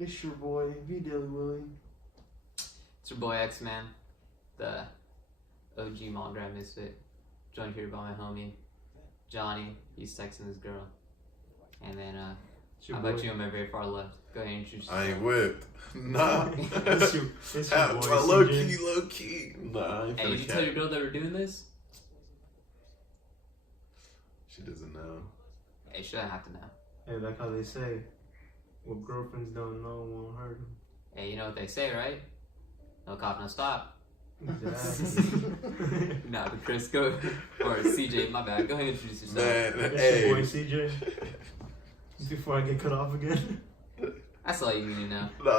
It's your boy, V Dilly Willie. It's your boy X-Man, the OG mall grab misfit. Joined here by my homie, Johnny. He's texting his girl. And then, how about you on my very far left? Go ahead and introduce yourself. I ain't whipped. Nah. It's your boy, low CJ. key. Nah, I ain't Hey, finna did you tell your girl that we're doing this? She doesn't know. Hey, she doesn't have to know. Hey, like how they say, what girlfriends don't know won't hurt them. Hey, you know what they say, right? No cop, no stop. Exactly. Nah, but Chris, go. Or CJ, my bad. Go ahead and introduce yourself. Man, It's hey. your boy, CJ. Before I get cut off again. That's all you need to know. No,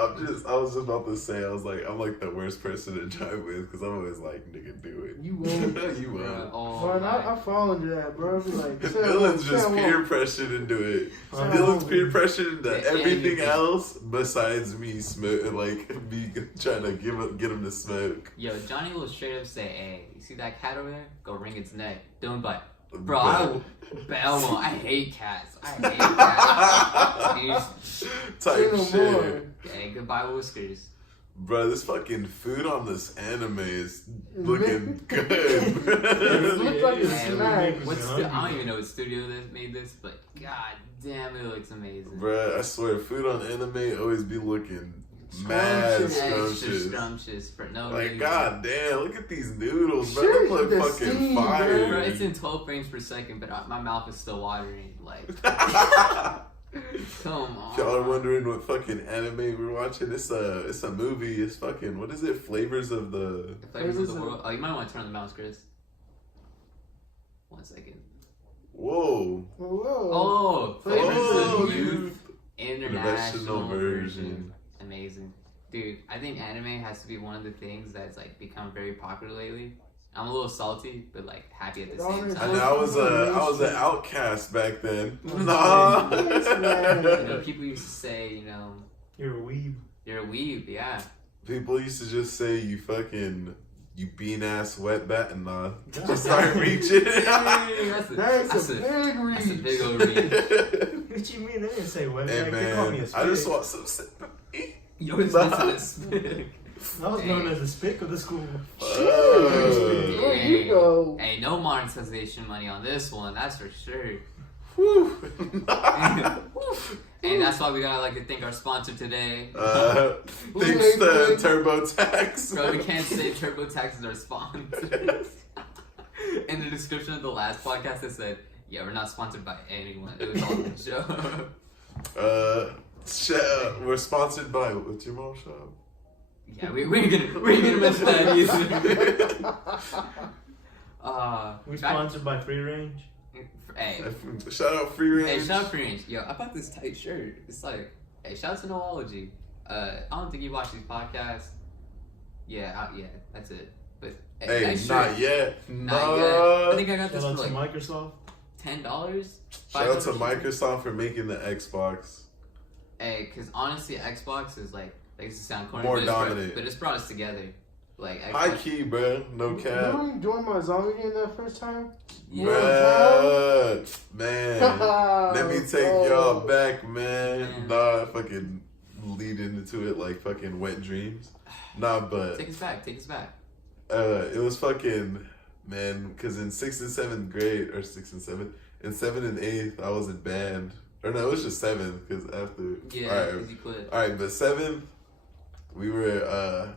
I was just about to say, I'm like the worst person to drive with, because I'm always like, nigga, do it. You won't. You won't. Oh, Bro, my. I fall into that, bro. I be like, Dylan's just peer pressured into it. Dylan's peer pressured into everything else besides me me trying to get him to smoke. Yo, Johnny will straight up say, hey, you see that cat over there? Go wring its neck. Don't bite. Bro, I hate cats. I hate cats. Type shit. Hey, goodbye whiskers. Bro, this fucking food on this anime is looking good. It looks like a Hey, snack. I don't even know what studio that made this, but god damn, it looks amazing. Bro, I swear, food on anime always be looking mad Extra scrumptious. scrumptious for no Like, reason. god damn, look at these noodles, bro. Sure, They look the fucking steam, fire. Bro, it's in 12 frames per second, but my mouth is still watering. Like, come on. If y'all are wondering what fucking anime we're watching, it's a movie. It's fucking, what is it? Flavors of the... Flavors of the world. Oh, you might want to turn on the mouse, Chris. 1 second. Whoa. Whoa. Oh, Flavors Oh, of the Youth International version. version. Amazing. Dude, I think anime has to be one of the things that's like become very popular lately. I'm a little salty, but like happy at the same And time. I was an outcast back then. Nah. You know, people used to say, you know, You're a weeb. you're a weeb, yeah. People used to just say you bean ass wetback and just start reaching. That's a That's a big That's a reach. big old reach. What you mean? They didn't say wet. Hey They called me a man, spick. I just want some sympathy. You always listen to spit. I was known as the spick of the school. There you go. Hey, no monetization money on this one, that's for sure. Whew. And that's why we gotta like to thank our sponsor today. Thanks to TurboTax. Bro, we can't say TurboTax is our sponsor. In the description of the last podcast, it said, "Yeah, we're not sponsored by anyone. It was all a joke." We're sponsored by what's your mom's shop? Yeah, we ain't gonna mention that either. We sponsored by Free Range. Hey, Shout out Free Range. hey, shout out Free Range. Yo, I bought this tight shirt. It's like, hey, shout out to Noology. I don't think you watch these podcasts. Yeah, that's it. But Hey, that not shirt- yet. Not yet. I think I got this Shout for out to like Microsoft. $10. Shout out to $5. Microsoft for making the Xbox. Hey, because honestly, Xbox is like this is sound corny, More but dominant. But it's brought us together. Like Xbox, High key, bro. No cap. Remember you joined my zombie game that first time? Bruh, man. Let me take Oh. y'all back, man. Man. Nah, fucking lead into it like fucking wet dreams. Nah, but Take us back. it was fucking, man, because in 6th and 7th grade, or 6th and 7th, in 7th and 8th, I was in band. Or no, it was just 7th, because after. Yeah, because you quit. Alright, but 7th, we were,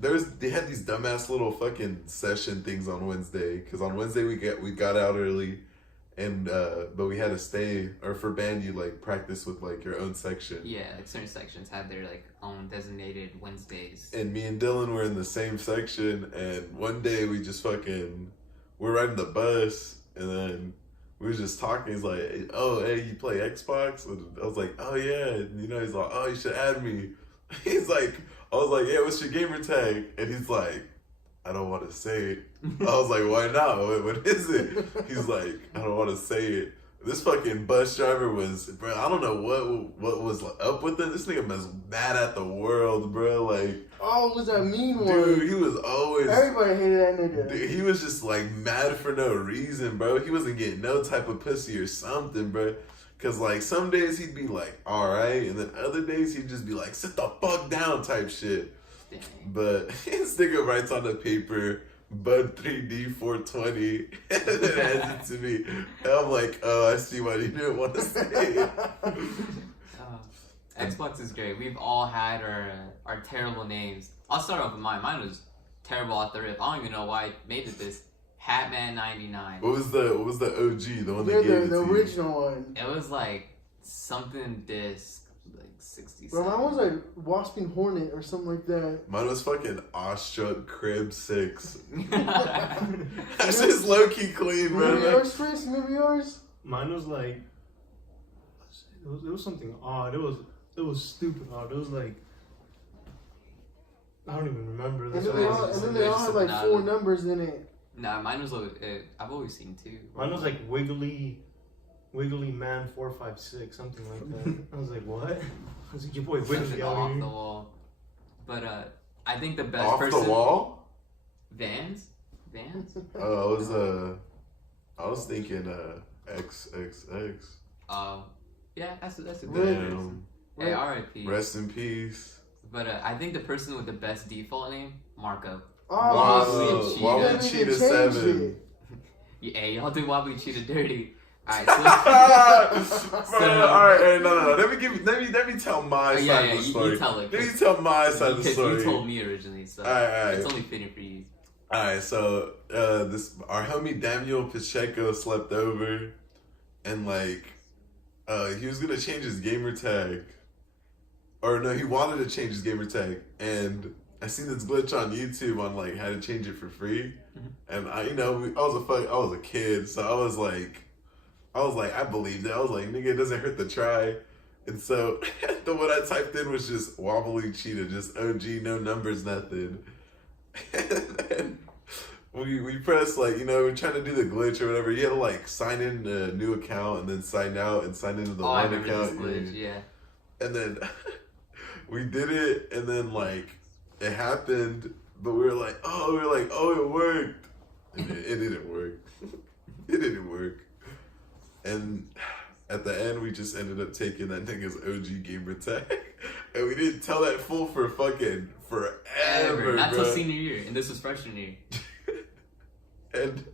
they had these dumbass little fucking session things on Wednesday, because on Wednesday we got out early, and, but we had to stay, or for band, you, like, practice with, like, your own section. Yeah, like certain sections have their like own designated Wednesdays. And me and Dylan were in the same section, and one day we just we're riding the bus, and then we were just talking. He's like, "Oh, hey, you play Xbox?" And I was like, "Oh yeah." And, he's like, "Oh, you should add me." He's like, I was like, "Yeah, what's your gamer tag?" And he's like, "I don't want to say it." I was like, "Why not? What is it?" He's like, "I don't want to say it." This fucking bus driver was, bro, I don't know what was up with him. This nigga was mad at the world, bro. Like, Oh, it was that mean one. dude, he was always, Everybody hated that nigga. dude, he was just like mad for no reason, bro. He wasn't getting no type of pussy or something, bro. Cause like some days he'd be like, all right, and then other days he'd just be like, sit the fuck down type shit. Dang. But his nigga writes on the paper, Bud 3D 420, and then hands it to me. And I'm like, oh, I see why you didn't want to say it. Xbox is great. We've all had our terrible names. I'll start off with mine. Mine was terrible off the rip. I don't even know why I made it this. Hatman99. What was the OG, the one Yeah, that gave it the to you? original one. It was like something disc, like 60. Bro, mine was like Wasping Hornet or something like that. Mine was fucking Awestruck Crib 6. That's just low key clean, Remember bro. yours, Chris? Remember yours? Mine was like, it was something odd. It was stupid odd. It was like, I don't even remember. And That's then why they all had like 4 numbers in it. Nah, mine was I've always seen 2. Mine was like Wiggly Man 456, something like that. I was like, what? I was like, your boy Wiggly Something out off here. the wall. But I think the best Off person. the wall? Vans. I was thinking XXX. Yeah, that's a good Damn. person. Hey, R.I.P. Rest in peace. But I think the person with the best default name, Marco. Oh, Wobbly Wobbly they Cheetah changed 7. it. Yeah, hey, y'all do Wobbly Cheetah dirty. Alright, Bro, alright, hey, no. Let me tell my side of the story. you tell it. Let me tell my side of the Because story. you told me originally, so Alright. it's only fitting for you. Alright, so our homie Daniel Pacheco slept over, and like he was gonna change his gamer tag, or no, he wanted to change his gamer tag, and I seen this glitch on YouTube on like how to change it for free, and I was a kid, so I was like I believed it. I was like, nigga, it doesn't hurt to try. And so the one I typed in was just Wobbly Cheetah, just OG, no numbers, nothing. And then we pressed like, we're trying to do the glitch or whatever. You had to like sign in a new account and then sign out and sign into the I one remember account. this glitch, yeah. And then we did it, and then like it happened, but we were like, oh, it worked. And it didn't work. It didn't work. And at the end, we just ended up taking that nigga's OG gamer tag, and we didn't tell that fool for fucking forever, Not bro. till senior year, and this was freshman year. And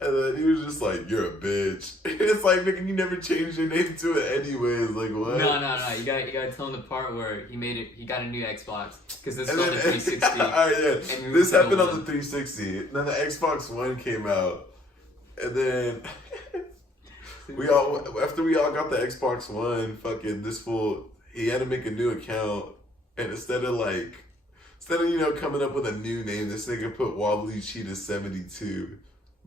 then he was just like, "You're a bitch." It's like, nigga, you never changed your name to it anyways. Like, what? No. You gotta tell him the part where he got a new Xbox because this was And on the 360. Alright, yeah. And This happened on one. the 360. Then the Xbox One came out, and then after we all got the Xbox One, fucking this fool, he had to make a new account, and instead of coming up with a new name, this nigga put Wobbly Cheetah 72.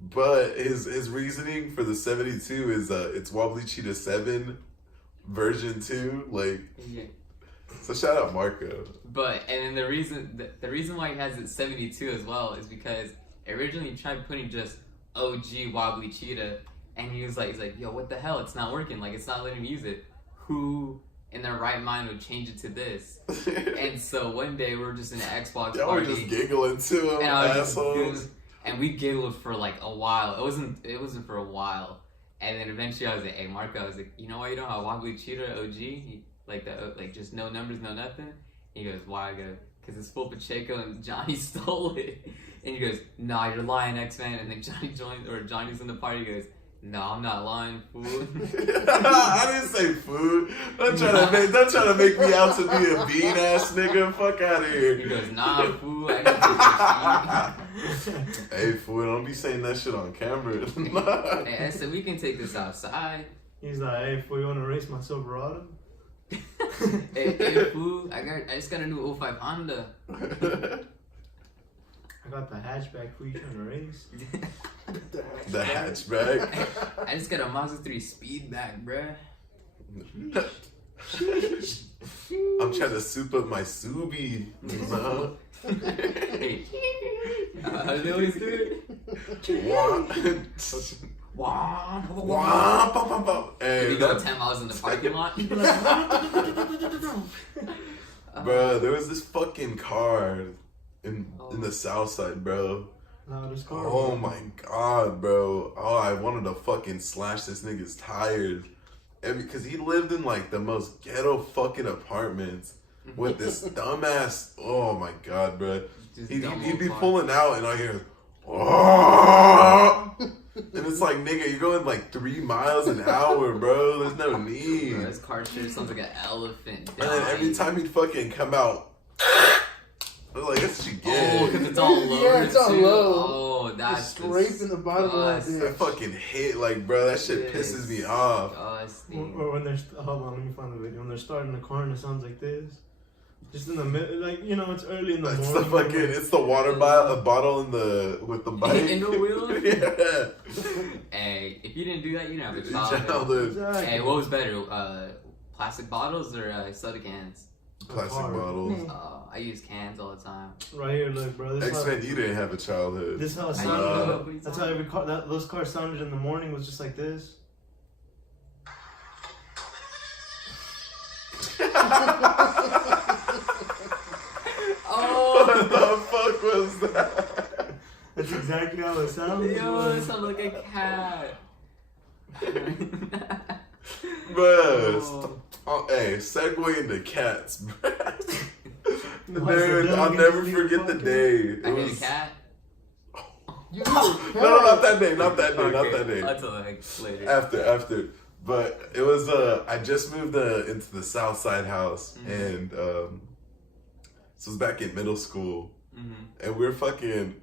But his reasoning for the 72 is it's Wobbly Cheetah 7 version 2, like. Yeah. So shout out Marco. But and then the reason why he has it 72 as well is because originally he tried putting just OG Wobbly Cheetah, and he's like, yo, what the hell? It's not working. Like, it's not letting me use it. Who in their right mind would change it to this? And so one day we were just in an Xbox Y'all were party. just giggling to him, And I was just assholes. and we giggled for like a while. It wasn't for a while. And then eventually I was like, hey Marco, I was like, you know why you don't have Wobbly Cheetah OG? Like just no numbers, no nothing? He goes, why? I go, because it's full Pacheco and Johnny stole it. And he goes, nah, you're lying, X-Man. And then Johnny's in the party, he goes, no, I'm not lying, fool. I didn't say food. Don't try to make me out to be a bean ass nigga. Fuck out of He here. goes, nah, fool, I didn't take this shit. Hey fool, don't be saying that shit on camera. Hey, I said, we can take this outside. He's like, hey, fool, you want to race my Silverado? Hey, fool, I just got a new 05 Honda. I got the hatchback, fool, you trying to race? The hatchback. I just got a Mazda 3 Speedback, bruh. I'm trying to soup up my Subi. No. Hey, how do they always do it? Wah. Hey, You go that, 10 miles in the parking lot. bro, there was this fucking car in the south side, bro. Loudest car. Oh my god, bro. Oh, I wanted to fucking slash this nigga's tires. because he lived in like the most ghetto fucking apartments with this dumbass. Oh my god, bro. He'd be pulling out, and I hear, oh! And it's like, nigga, you're going like 3 miles an hour, bro. There's no need. Bro, his car sure sounds like an elephant. And then every time he'd fucking come out, I was like, that's what you get. Oh, because it's all low. Yeah, it's all too. low. Oh, that's Just scraping the bottom of that disgusting. I bitch. fucking hate, like, bro, that shit pisses me off. Disgusting. Or when they're hold on, let me find the video. When they're starting the car and it sounds like this, just in the middle, like you know, it's early in the It's morning. the fucking, it's the water bottle in the with the bike. In the wheel? Yeah. Hey, if you didn't do that, you didn't have a Childhood. childhood. Exactly. Hey, what was better, plastic bottles or soda cans? Plastic Hard. bottles. I use cans all the time. Right here, look, bro. This how, X-Men, you didn't have a childhood. this how it I sounded. know. That's how every car, those cars sounded in the morning was just like this. Oh, What the fuck was that? That's exactly how it sounded. yo, it sounds like a cat. Bruh, hey, segue into cats, bruh. Dude, I'll never forget the day. It I hit a was cat. You no, not that day, not that day, not Okay, that day. I'll tell you later. After, but it was I just moved into the South Side house, and this was back in middle school, and we're fucking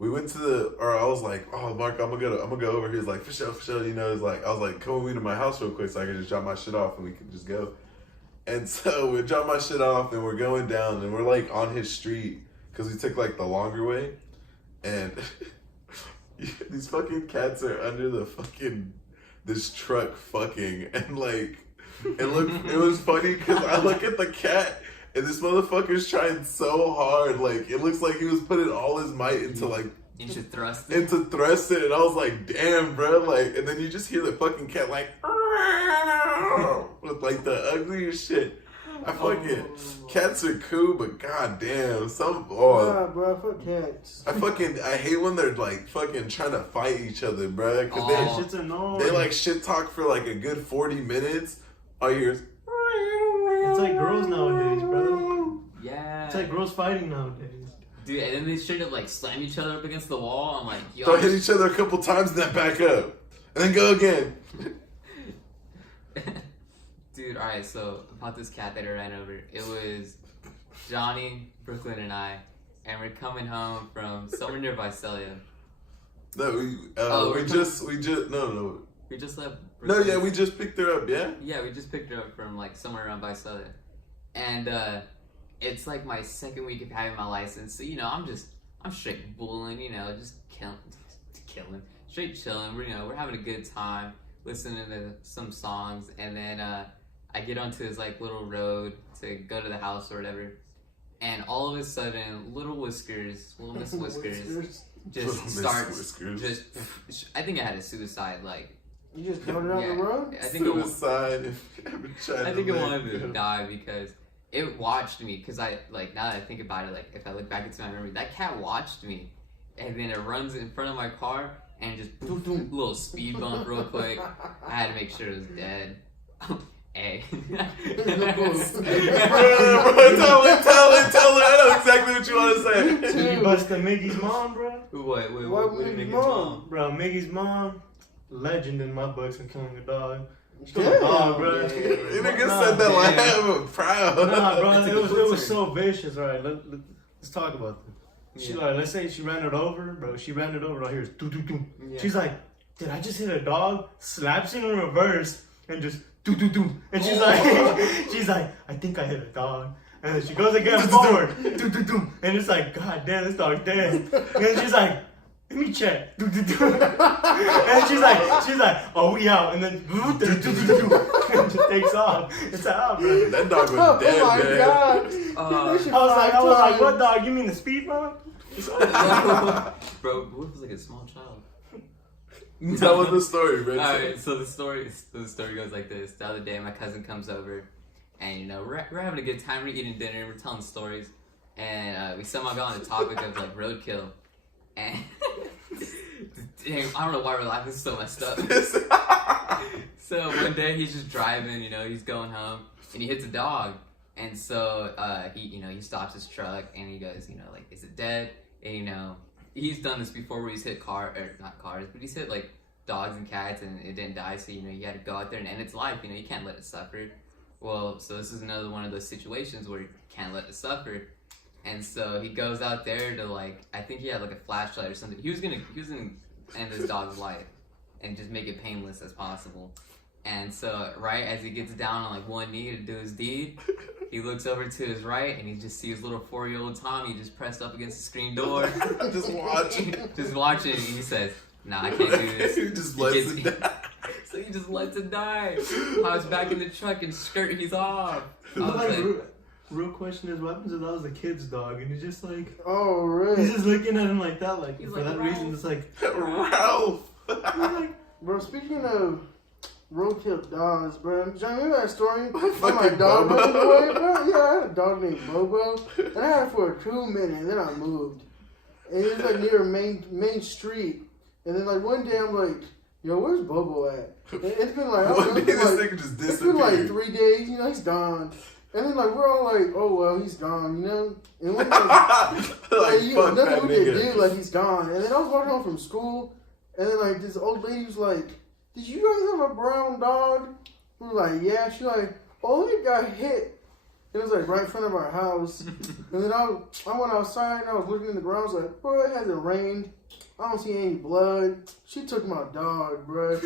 we went to or I was like, oh Mark, I'm gonna go over. He was like, for sure, you know. It's like I was like, come with me to my house real quick so I can just drop my shit off and we can just go. And so we drop my shit off and we're going down and we're like on his street because we took like the longer way, and these fucking cats are under the fucking this truck fucking, and like it was funny because I look at the cat. And this motherfucker's trying so hard, like it looks like he was putting all his might into like Into thrust. and I was like, damn, bro, like, and then you just hear the fucking cat like with like the ugliest shit. I fucking cats are cool, but goddamn, Nah, bro, fuck cats. I hate when they're like fucking trying to fight each other, bro, because That shit's annoying. they like shit talk for like a good 40 minutes. All you hear is It's like girls nowadays, bro. Yeah. It's like girls fighting nowadays. Dude, and then they straight up like slam each other up against the wall. I'm like, yo. they'll hit each other a couple times and then back up, and then go again. Dude, alright, so about this cat that I ran over. It was Johnny, Brooklyn, and I. And we're coming home from somewhere near Visalia. No, we just no. We just left No, Brooklyn. yeah, we just picked her up, yeah? Yeah, we just picked her up from like somewhere around Visalia. And it's like my second week of having my license. So, you know, I'm straight bulling, you know, just killing. Straight chilling. We're having a good time, listening to some songs, and then I get onto this like little road to go to the house or whatever. And all of a sudden, little Miss Whiskers just starts I think I had a suicide like You just throw it on the road? I think Suicide. If you haven't tried I think to it live. wanted to die because it watched me. Because I like now that I think about it, like if I look back into my memory, that cat watched me, and then it runs in front of my car and just boom, boom, little speed bump real quick. I had to make sure it was dead. Hey. Bro, tell her. I know exactly what you want to say. Did you bust the Miggy's mom, bro? What What did Miggy's Miggy's mom? Bro, Miggy's mom, legend in my books in killing a dog. She Damn. killed a dog, bro. Yeah. You niggas Nah, said that like damn. I'm proud. Nah, bro, It's a it good was turn. so vicious. All right, let's talk about this. She like, let's say she ran it over, bro. She ran it over. Right here, doo doo doo. Yeah. She's like, did I just hit a dog? Slaps it in reverse and just doo doo doo. And she's like, I think I hit a dog. And then she goes again forward, doo doo doo. And it's like, God damn, this dog's dead. And then she's like, let me check. Doo doo doo. And she's like, oh, we out. And then doo doo doo doo. And just takes off. It's out, bro. That dog was Oh dead, my man. god. Uh, That shit I was like, five what dog? You mean the speed bump? Bro, what if it's like a small child? Tell us the story, bro. Alright, so the story goes like this. The other day, my cousin comes over, and you know we're having a good time. We're eating dinner. We're telling stories, and we somehow got on the topic of like roadkill. And dang, I don't know why we're laughing. It's so messed up. So one day he's just driving, he's going home, and he hits a dog. And so he stops his truck, and he goes, like, is it dead? And he's done this before where he's hit not cars, but he's hit like dogs and cats, and it didn't die. So you had to go out there and end its life. You can't let it suffer. Well, so this is another one of those situations where you can't let it suffer. And so he goes out there to, like, I think he had like a flashlight or something. He was gonna end this dog's life and just make it painless as possible. And so right as he gets down on like one knee to do his deed, he looks over to his right and he just sees little 4-year-old Tommy just pressed up against the screen door. Just watching. Just watching, and he says, "Nah, I can't do this." He just lets it die. So he just lets it die. Hops back in the truck and he's off. Real question is, what happens if that was a kid's dog and he's just like, oh, really? he's just looking at him like that, like, He's for like, that Ralph. reason, it's like, Ralph. he's like, Bro, speaking of roadkill dogs, bro, John, remember that story? Fucking My dog Bobo. ran away, bro? Yeah, I had a dog named Bobo, and I had it for a 2 minutes, and then I moved. And it was like near Main Street, and then like one day I'm like, yo, where's Bobo at? And it's been like, One day this nigga just it's been like disappeared. 3 days, he's gone. And then like we're all like, oh well, he's gone, And one day, Like, fuck that nothing we could nigga. do, like he's gone. And then I was walking home from school, and then like this old lady was like, "Did you guys have a brown dog?" We were like, "Yeah." She like, "Oh, it got hit." It was like right in front of our house. And then I went outside and I was looking in the ground. I was like, "Bro, it hasn't rained. I don't see any blood." She took my dog, bro.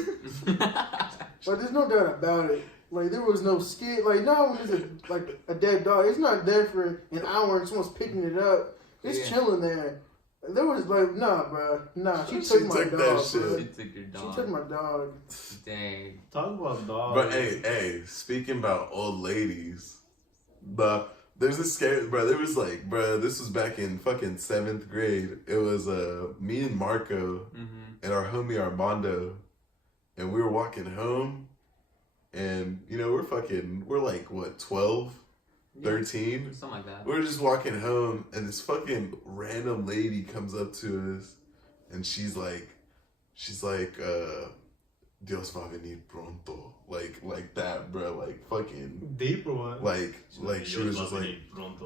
But there's no doubt about it. Like, there was no skin. Like, no, when there's a dead dog, it's not there for an hour and someone's picking it up. It's chilling there. There was like, nah, bro. Nah, she took my that dog, shit. bro. She took your dog. She took my dog. Dang. talk about dogs. But hey, speaking about old ladies, there's this scary, bro. There was like, bro, this was back in fucking 7th grade. It was me and Marco and our homie Armando, and we were walking home, and we're like what, 12, 13? Something like that. We're just walking home, and this fucking random lady comes up to us, and she's like, Dios va a venir pronto, like that, bro, like fucking deep or what? like she was just like,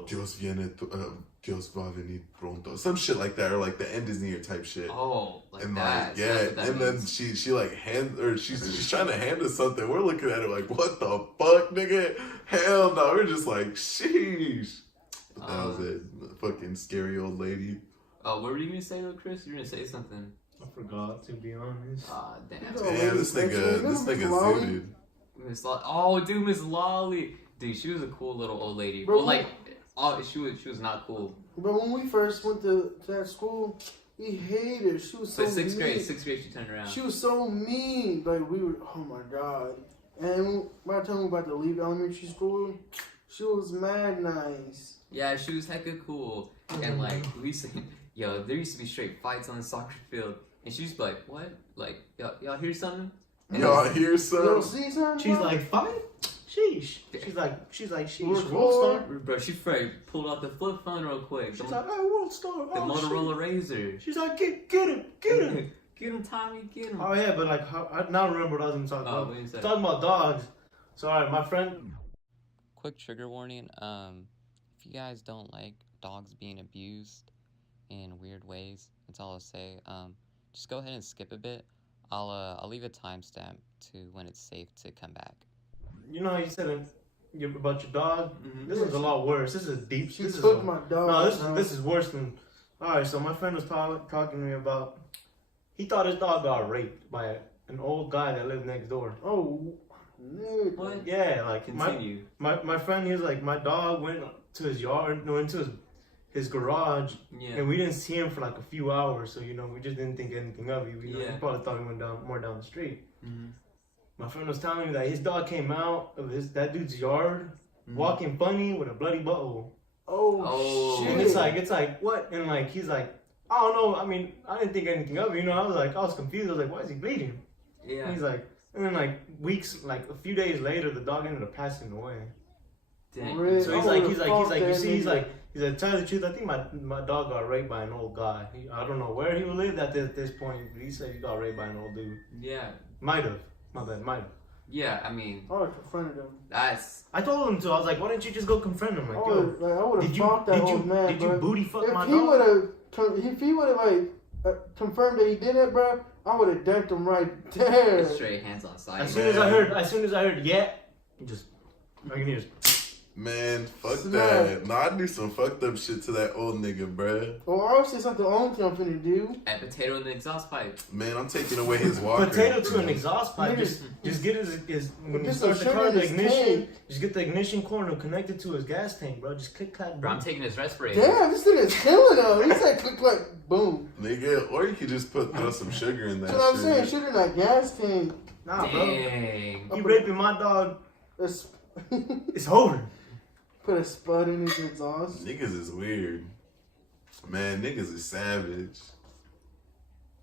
Dios va a venir pronto, some shit like that, or like the end is near type shit. Oh, like And that. like, So yeah, that's what that and means. then she like she's trying to hand us something. We're looking at her like, what the fuck, nigga? Hell no. We're just like, sheesh. But that was it. Fucking scary old lady. Oh, what were you gonna say though, Chris? You were gonna say something. I forgot, to be honest. Ah, damn. Damn, this nigga's zooted. Miss Oh, dude, Miss Lolly. Dude, she was a cool little old lady. Bro, Well, like, she was not cool. But when we first went to that school, we hated her. She was so But sixth mean. grade, she turned around. She was so mean. Like, we were, oh my God. And by the time we were about to leave elementary school, she was mad nice. Yeah, she was hecka cool. And like, we used to, there used to be straight fights on the soccer field. And she used to be like, what? Like, y'all hear something? And Y'all it was- hear You some? don't see something? She's bro? like, 5? Sheesh. She's like, sheesh. Record. World Star. Bro, she pulled out the flip phone real quick. She's like, hey, World Star. The Motorola Razr. She's like, get him. Get him, Tommy, get him. Oh yeah, but like, I now remember what I was gonna talk Oh, about. what did you say? Talking about dogs. So alright, my friend. Quick trigger warning. If you guys don't like dogs being abused in weird ways, that's all I'll say. Just go ahead and skip a bit. I'll leave a timestamp to when it's safe to come back. You know how you said about your dog? Mhm. This is a lot worse. This is deep. She This is took my dog. no, this is worse than. All right, so my friend was talking to me about. He thought his dog got raped by an old guy that lived next door. Oh, nigga. What? Yeah, like Continue. my friend. He was like, my dog went to his yard, no, into his garage, Yeah. and we didn't see him for like a few hours. So we just didn't think anything of it. We Yeah. probably thought he went more down the street. Mm-hmm. My friend was telling me that his dog came out of that dude's yard, walking funny with a bloody butthole. Oh, shit. And it's like, what? And like, he's like, I don't know. I mean, I didn't think anything of it. I was confused. I was like, why is he bleeding? Yeah. And he's like, and then like a few days later, the dog ended up passing away. Dang. Really? So he's I like, would've thought you that see, he's nigga- like, tell you the truth, I think my dog got raped by an old guy. I don't know where he lived at this point, but he said he got raped by an old dude. Yeah. Might have. My bad, might have. Yeah, I mean, I would have confronted him. that's I told him to. I was like, why didn't you just go confront him? Like, I yo, would have fought that old man, did you bro. booty fuck my If he dog? would have, if he would have confirmed that he did it, bro, I would have decked him right there. straight hands on side. As soon as I heard, yeah, just I can hear. Man, fuck Snap. that. Nah, I do some fucked up shit to that old nigga, bruh. Well, obviously, it's not the only thing I'm finna do. And potato in the exhaust pipe. Man, I'm taking away his walker. Potato to an exhaust pipe. Niggas- Just get his when you Just start some the car, sugar the in his ignition. tank. Just get the ignition cord and connect it to his gas tank, bro. Just click clack. Bro, I'm boom. taking his respirator. Damn, this nigga's killing him. He said click, click, boom. Nigga, or you could just throw some sugar in that That's what I'm shit. saying. Shit in that gas tank. Nah, bro. Dang. He raping my dog. Let's It's over. put a spud in his exhaust. Niggas is weird. Man, niggas is savage.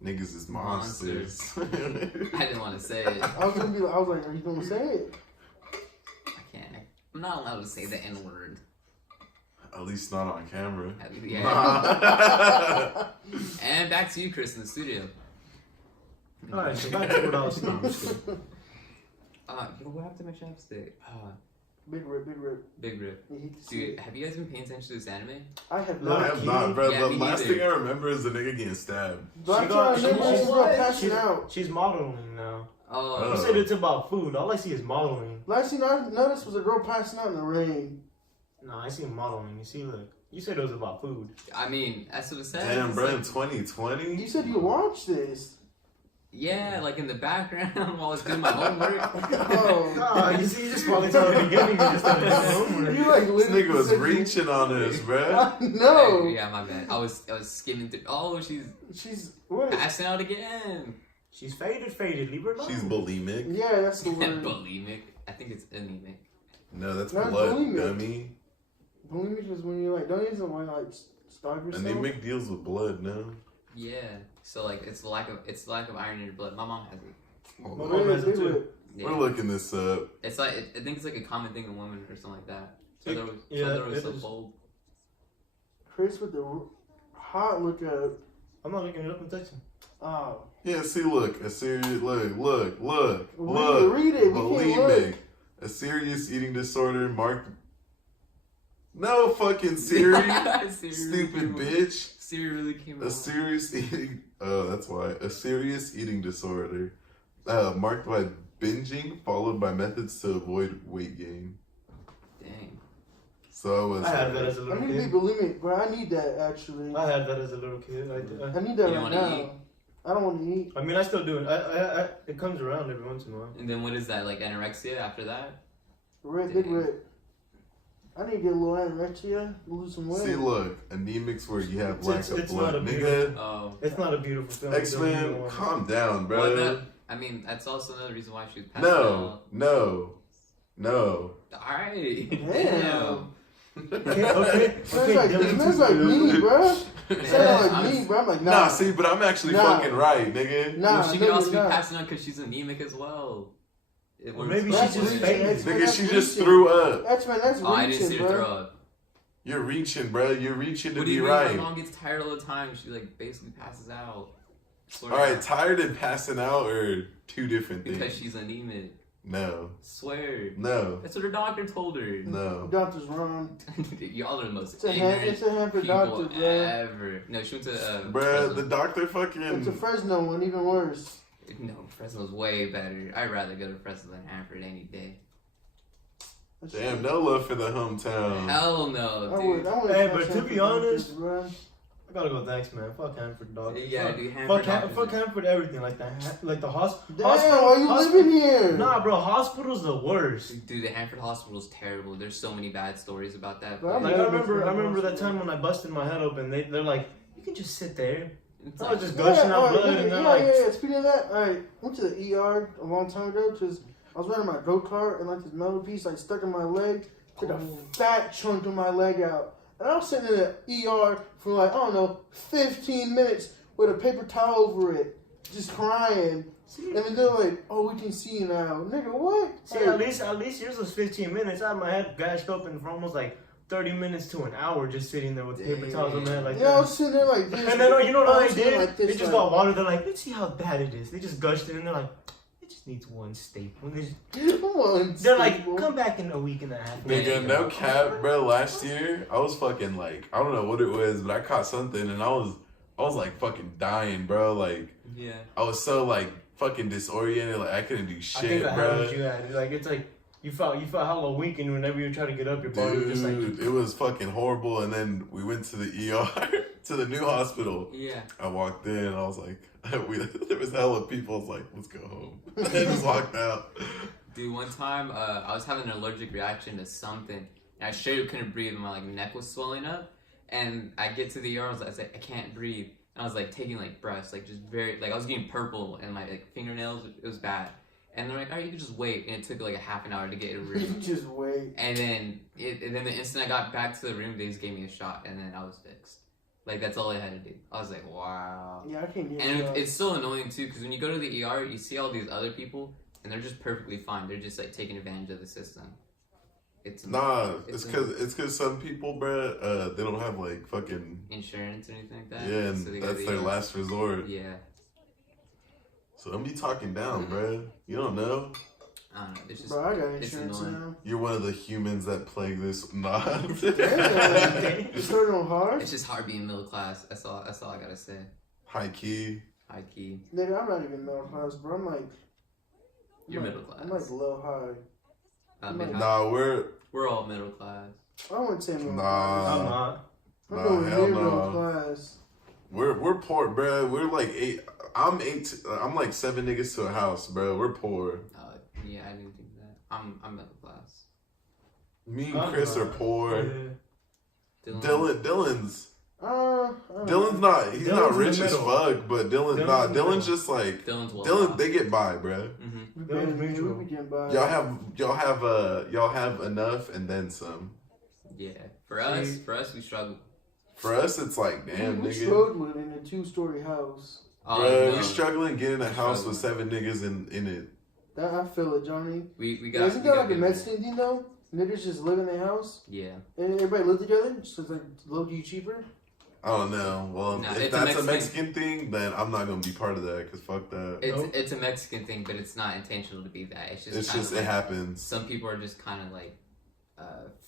Niggas is monsters. I didn't want to say it. I was like, are you gonna say it? I can't. I'm not allowed to say the N word. At least not on camera. Yeah. And back to you, Chris, in the studio. Alright, so back to what I was saying. I'm just kidding. What happened to my chapstick? Big rip, big rip. Big rip. You hate to see Dude, it. have you guys been paying attention to this anime? I have No, I not. have not, bro. Yeah, The me last neither. thing I remember is the nigga getting stabbed. But I'm She trying to got- remember she- this girl passing out. She's modeling now. Oh, You said it's about food. All I see is modeling. Last thing I noticed was a girl passing out in the rain. No, I see modeling. You see, look. You said it was about food. I mean, that's what it says. Damn, It's bro, in like- 2020? You said you watched this. yeah, like in the background while I was doing my homework. Oh. Nah, you see, you just probably till the beginning. You just started doing homework. You like This literally nigga was said you- reaching on us, bro. No. Yeah, my bad. I was skimming through. Oh, She's what? passing out again. She's faded. Leave her alone. She's bulimic. Yeah, that's the word. Bulimic. I think it's anemic. No, that's Not blood, bulimic. dummy. Bulimic is when you like don't even want to like starve yourself. Anemic deals with blood, no? Yeah. So like it's the lack of iron in your blood. My mom has it. Hold But on. Mom wait, has it big too. rip. Yeah. We're looking this up. It's like I think it's like a common thing in women or something like that. So It- there was, yeah, so there was it so is. bold. Chris with the hot look up. I'm not looking it up and texting. Oh. Yeah, see, look. A serious, look. Read it. We can't look. Bulimic. A serious eating disorder marked. No fucking Siri. Stupid bitch. Siri really came A out. serious eating. Oh, that's why. A serious eating disorder, marked by binging, followed by methods to avoid weight gain. Dang. So I was. I had that as a I little need to be kid. bulimic, bro. I need that actually. I had that as a little kid. I need that You right don't wanna now. eat? I don't want to eat. I mean, I still do it. I it comes around every once in a while. And then what is that? Like anorexia after that? Big rip. I need to get a little anorexia, lose some weight. See, look, anemics where you have lack of It's blood, not a nigga. Oh. It's not a beautiful film. X-Men, calm down, bro. Well, that, I mean, that's also another reason why she was passed No. Alright. Damn. Okay. Smells like me, bro. Smells like I'm- me, bro. I'm like, nah. Nah, see, but I'm actually Nah. fucking right, nigga. Nah, Well, she no, could also be you're not. passing out because she's anemic as well. It Or works maybe both she's just ways. faded. X-Men, Nigga, that's she just reaching. threw up. X-Men, that's Oh, I didn't see reaching, her bro. throw up. You're reaching, bro. You're reaching to What do be you mean? right. My mom gets tired all the time. She like basically passes out. Swear All to right, God. tired and passing out are two different things. Because she's anemic. No, Swear. no, That's what her doctor told her. no. Doctor's wrong. Y'all are the most It's a ignorant Hanford people doctor, bro. ever. No, she went to Bruh, Fresno. the doctor It's a fucking. Fresno one, even worse. No, Fresno's way better. I'd rather go to Fresno than Hanford any day. That's Damn, shit. no love for the hometown. Hell no, I dude. would Hey, smash but to Hanford be honest- doctors, bro. I gotta go with X-Men. Fuck Hanford, dog. Yeah, fuck, dude, Hanford fuck, doctors fuck are- Hanford, everything like that. Like the Damn, hospital. why you living here? Nah, bro, hospital's the worst. Dude, the Hanford Hospital is terrible. There's so many bad stories about that. Bro, place. Like Yeah, I remember that's that hospital. time when I busted my head open. They're like, you can just sit there. It's I like, was just gushing out blood, and they're like, yeah. Speaking of that, I went to the ER a long time ago because I was running my go-kart and like this metal piece like stuck in my leg, took a fat chunk of my leg out. And I was sitting in the ER for like, I don't know, 15 minutes with a paper towel over it, just crying. And then they're like, oh, we can see you now. Nigga, what? see, at least yours was 15 minutes. I had my head gashed open for almost like 30 minutes to an hour just sitting there with paper towels on my head like Yeah, I that. was sitting there like this. And then, you know I what was they sitting did? like this, They just like- got water. They're like, let's see how bad it is. They just gushed it and they're like, just needs one staple. One They're like, staple. come back in a week and a half. Nigga, no cap, bro. Last year, I was fucking like, I don't know what it was, but I caught something and I was like fucking dying, bro. Like, Yeah. I was so like fucking disoriented, like I couldn't do I think shit, that bro. happens you had. Like, it's like, you felt hella weak, and whenever you try to get up, your body was just like... Dude, it was fucking horrible. And then we went to the ER, to the new hospital. Yeah. I walked in, I was like, there was hella people. I was like, let's go home. I just walked out. Dude, one time I was having an allergic reaction to something, and I straight up couldn't breathe. And my like neck was swelling up, and I get to the ER. I was like, I can't breathe. And I was like taking like breaths, like just very like I was getting purple, and my like fingernails. It was bad. And they're like, all right, you can just wait. And it took like a half an hour to get in a room. Just wait. And then the instant I got back to the room, they just gave me a shot, and then I was fixed. Like, that's all I had to do. I was like, wow. Yeah, I can't get And shot. it's so annoying, too, because when you go to the ER, you see all these other people, and they're just perfectly fine. They're just, like, taking advantage of the system. It's It's cause some people, bro, they don't have like fucking insurance or anything like that. yeah, and so they go to that's the their ER. last resort. Yeah. So don't be talking down, bro. You don't know. I don't know. It's just, Bro, I got it's insurance annoying. now. You're one of the humans that plague this. Nah. Damn. You started on hard? It's just hard being middle class. That's all I gotta say. High key. High key. Nigga, I'm not even middle class, bro. I'm like... You're I'm like- middle class. I'm like low high. Mid-high. Nah, We're all middle class. I wouldn't say middle Nah. class. I'm not. I'm Nah, nowhere hell near middle no. class. we're poor, bro. We're like eight. I'm like 7 niggas to a house, bro. We're poor. Yeah, I didn't think that. I'm middle class. Me and I'm Chris are not. poor. Yeah. Dylan's I don't Dylan's know. not. He's Dylan's not in rich the as middle. fuck, but Dylan's in the Dylan's middle. just like Dylan's well Dylan. off. They get by, bro. Mm-hmm. We Dylan's been- mutual. we getting by. Y'all have enough and then some. Yeah. For us, we struggle. For us, it's like damn, we nigga. struggled in a 2-story house. Oh, Bro, no. we struggling getting a house Struggling. with 7 niggas in it. That I feel it, Johnny. We got. Isn't we that got like a good Mexican thing though? Niggas just live in their house Yeah. and everybody live together, so it's like low key cheaper. I don't know. Well, No, if it's a that's a Mexican- Mexican thing, then I'm not gonna be part of that. Cause fuck that. It's a Mexican thing, but it's not intentional to be that. It's just. It's kinda just like, it happens. Some people are just kind of like,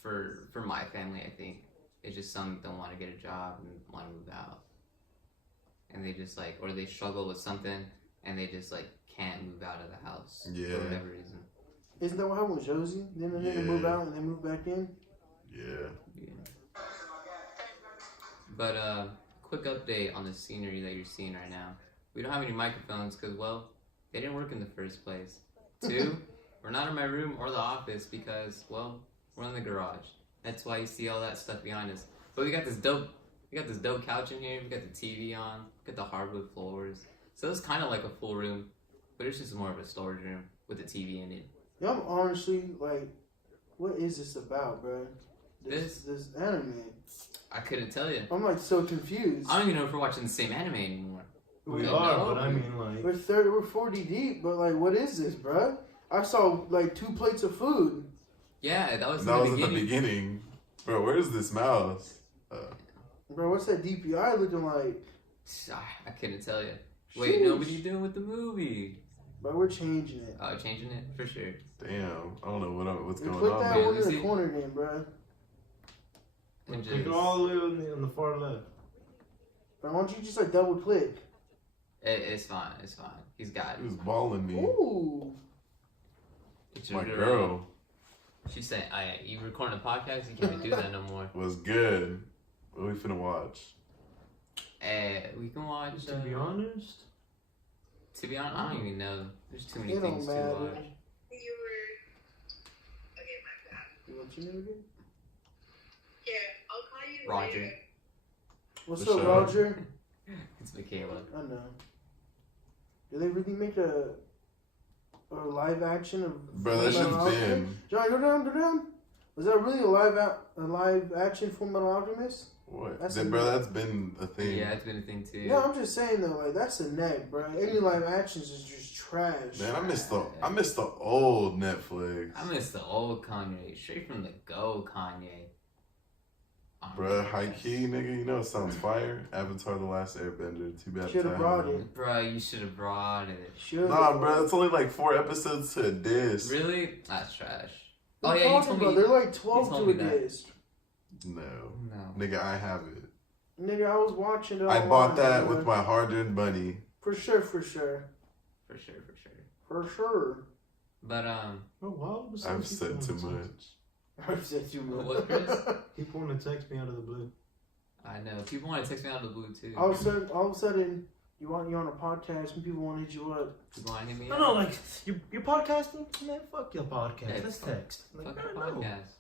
for my family, I think it's just some don't want to get a job and want to move out, and they just like, or they struggle with something and they just like can't move out of the house Yeah. for whatever reason. Isn't that what happened with Josie? Then the nigga Yeah. move out and then move back in. Yeah. Yeah. But quick update on the scenery that you're seeing right now. We don't have any microphones because, well, they didn't work in the first place. 2, we're not in my room or the office because, well, we're in the garage. That's why you see all that stuff behind us. But we got this dope couch in here. We got the TV on. We got the hardwood floors. So it's kind of like a full room, but it's just more of a storage room with the TV in it. Yeah, I'm honestly like, what is this about, bro? This anime. I couldn't tell you. I'm like so confused. I don't even know if we're watching the same anime anymore. We Yeah, are, no. but I mean, like... We're 40 deep, but like, what is this, bro? I saw like 2 plates of food. Yeah, that was That was in at the beginning. Bro, where's this mouse? Bro, what's that DPI looking like? I couldn't tell you. Wait, no, what are Sheesh. you doing with the movie? Bro, we're changing it. Oh, changing it? For sure. Damn. I don't know what's And going put on. that man. one in Let's the see. corner then, bro. And Click just, all the way on the far left. But why don't you just like double click? it's fine. It's fine. He's got He it. was balling me. Ooh. It's My your girl She said, you recording a podcast? You can't do that no more. was good. What we finna watch? We can watch. To be honest, To be honest, I don't even know. There's too many It don't things to matter. watch. What you name again? Yeah, I'll call you Roger. later. What's For up, sure. Roger? It's Michaela. I know. Did they really make a live action of Bro, that Full shit's Metal Alchemist? been. Johnny, go down. Was that really a live action Full Metal Alchemist? What? That's Then, a- bro, that's been a thing. Yeah, it's been a thing too. No, I'm just saying though, like that's a neck, bro. Any live actions is just trash. Man, I miss the old Netflix. I miss the old Kanye. Straight from the go, Kanye. Bruh, high key, nigga, you know it sounds fire. Avatar: The Last Airbender. Too bad. Should have time. brought it. Bro, you should have brought it. Should. Nah, bro, it's only like 4 episodes to a disc. Really? That's trash. Oh Oh yeah, yeah, you told me. they're like 12 told to me a that. disc. No, No. nigga, I have it. Nigga, I was watching it. I bought online, that bro. with my hard-earned money. For sure, for sure, For sure. for sure. But Oh, wow. I've said too much. I've said too much. What, Chris? People want to text me out of the blue. I know people want to text me out of the blue too. All of a sudden, you on a podcast and people want to hit you up. People want to hit me No, up. no, like, you're podcasting? Man, fuck your podcast. Yeah, Let's fuck- text. Like, Fuck I the don't know. podcast.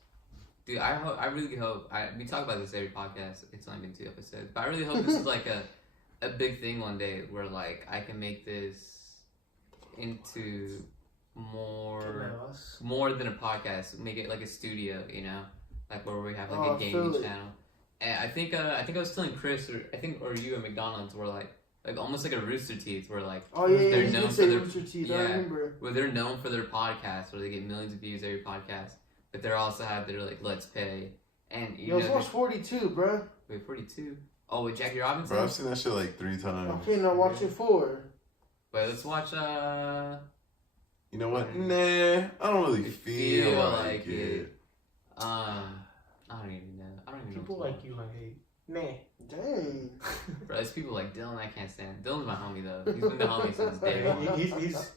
Dude, I really hope. We talk about this every podcast. It's only been 2 episodes, but I really hope this is like a big thing one day where like I can make this into more than a podcast. Make it like a studio, you know, like where we have like Oh, a I feel gaming it. channel. And I think I was telling Chris or you at McDonald's were like almost like a Rooster Teeth where like Oh yeah, they're you known did for say their Rooster Teeth. I yeah. remember. where they're known for their podcast, where they get millions of views every podcast, but they also have their like Let's Pay, and you Yo, know, it's 42, bro. wait 42. Oh, with Jackie Robinson. Bro, I've seen that shit like 3 times. Okay, now watch it 4. Wait, let's watch. You know what? Nah, I don't really feel like it. it. I don't even know. I don't even know. People what to like you, like, hey, nah. Dang. watch. Bro, there's people like Dylan I can't stand. Dylan's my homie though. He's been the homie since day one. He's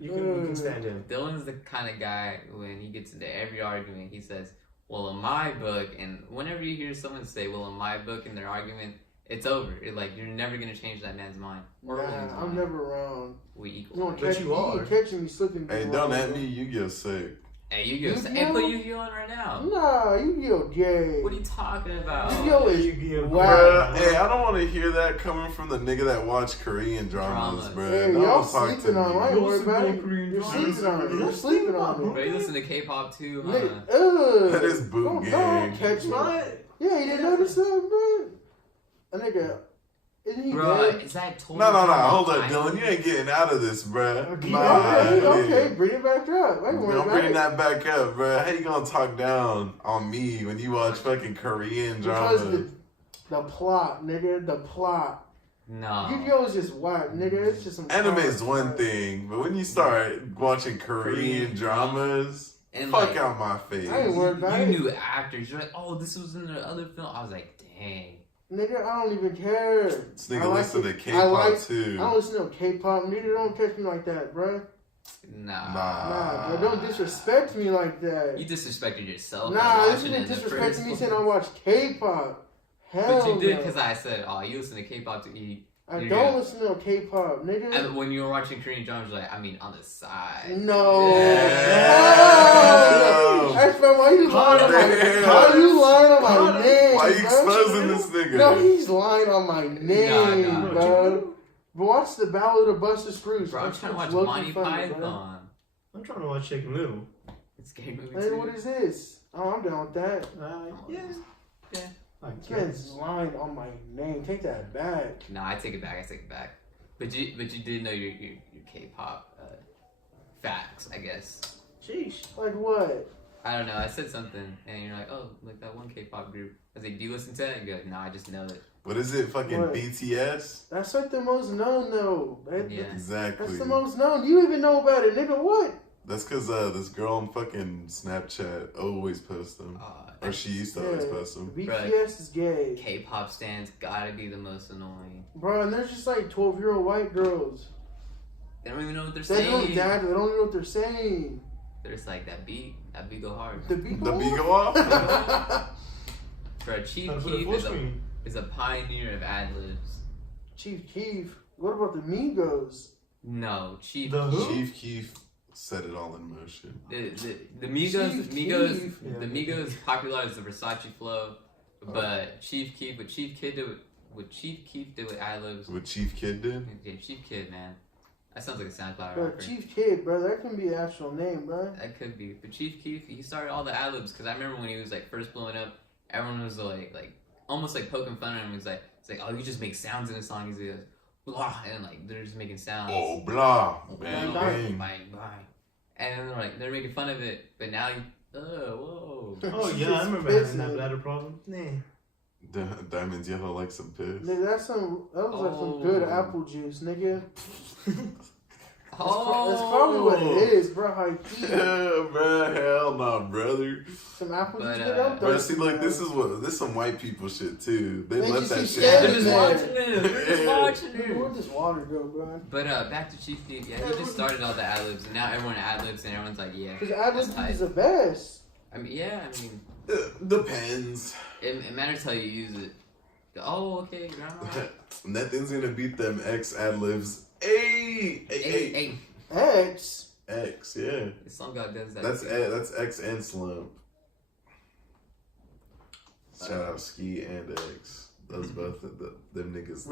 you can stand him. Dylan's the kind of guy when he gets into every argument, he says, "Well, in my book," and whenever you hear someone say, "Well, in my book," in their argument, it's over. Like you're never gonna change that man's mind. Or woman's Nah, I'm mind. never around. We You equal. don't But catch you me. are. You ain't catching me slipping. Hey, don't at me, you get sick. Hey, Yu-Gi-Oh! Hey, Yu-Gi-Oh? put Yu-Gi-Oh! on right now. Nah, Yu-Gi-Oh! Gay. What are you talking about? Yu-Gi-Oh! is Yu-Gi-Oh! wow. Bruh, hey, I don't want to hear that coming from the nigga that watch Korean dramas, Dramas. bro. Hey, No y'all one talk to sleeping on me. right? You're Worry about sleeping it. on Korean You're dramas. sleeping on it. Is You're that sleeping sleeping on on it. Bro, you listen to K-pop too, huh? Nigga, ugh. That is boot Don't gang. catch me. What? Yeah, you didn't notice that, bro? A nigga, isn't he Bro, dead? is that totally No, hold I up, Dylan. You ain't getting out of this, bruh. Okay, Nah, okay, nigga. bring it back up. I ain't worried Don't about bring it. that back up, bruh. How you gonna talk down on me when you watch fucking Korean Because dramas? the plot, nigga, the plot. No. Yu-Gi-Oh! Is just whack, nigga. It's just some Anime is cards, one bro. thing, but when you start watching Korean dramas, And fuck like, out my face. I ain't worried about you it. knew actors. You're like, oh, this was in the other film. I was like, dang. Nigga, I don't even care. This nigga I like listen to it. K-pop I like- too. I don't listen to K-pop. Nigga, don't catch me like that, bro. Nah. Nah, bro, don't disrespect me like that. You disrespected yourself. Nah, by this watching it in nigga the disrespecting first me place. saying I watch K-pop. Hell But you did no. because I said, oh, you listen to K-pop to eat. I you're don't good. listen to K-pop, nigga. And when you were watching Korean dramas, you're like, I mean, on the side. No. Yeah. That's fine. Why you lying on my Damn. Why you lying on my name? Why you bro? exposing this nigga? No, he's lying on my name, Nah. bro. But watch the Ballad of Buster Scrooge. Bro, I'm trying to watch Low-key Monty funny, bro. Python. I'm trying to watch Chicken Little. It's a scary movie Hey, too. what is this? Oh, I'm down with that. Yeah. Yeah. Like, This man's lying on my name. Take that back. Nah, I take it back. But you did know your K-pop facts, I guess. sheesh. Like what? I don't know. I said something, and you're like, oh, like that one K-pop group. I was like, do you listen to that? And you go, no, I just know it. What is it? Fucking What? BTS? That's like the most known, though. Yeah. Exactly. That's the most known. You even know about it, nigga. What? That's because this girl on fucking Snapchat always posts them. Or she used to always post them. BTS is gay. K-pop stands gotta be the most annoying. Bro, and there's just like 12-year-old white girls. They don't even know what they're They don't saying. exactly. They don't even know what they're saying. They're just like, that beat go hard. The beat The go beat off? go off? Bro, Chief Gotta put it Keef full screen. is a pioneer of ad-libs. Chief Keef. What about the Migos? No, Chief The who? Chief Keef set it all in motion. The Migos, Chief Migos, Keef. Yeah. the Migos popularized the Versace flow, but Chief Keef, what Chief Keef did with ad-libs, What Chief Kid did? yeah, Chief Kid, man. That sounds like a SoundCloud Bro, rapper. Chief Kid, bro. That can be an actual name, bro. That could be. But Chief Keef, he started all the ad-libs, because I remember when he was like first blowing up, everyone was like almost like poking fun at him. It's like, oh, you just make sounds in a song. He goes, blah, and like they're just making sounds. Oh, blah. Bang, Bang, bang, bang. bang. And then they're making fun of it, but now whoa. cold. Oh She yeah, I just remember having pissing. that bladder problem. Nah. Diamonds yellow like some piss. Nigga, that was like some good Oh. apple juice, nigga. Oh, That's probably what it is, bro. High key. Yeah, bro, hell no, brother. Some apple But, juice, nigga. I'm Bro, thirsty. see, like, now. this some white people shit, too. They They let just that be shit Yeah, standing they're just there. watching this. They're just watching Nigga, this. where'd this water go, bro? But back to Chief Keef. Yeah, he just started all the ad libs, and now everyone ad libs, and everyone's like, yeah. Because ad that's lib tight. is the best. I mean, yeah. I mean, Depends. it matters how you use it. Oh, okay, grandma. Nothing's gonna beat them X ad libs. Hey. X. X, yeah. The Slump God does that. That's too. that's X and Slump. Shout out Ski and X. Those both of them niggas.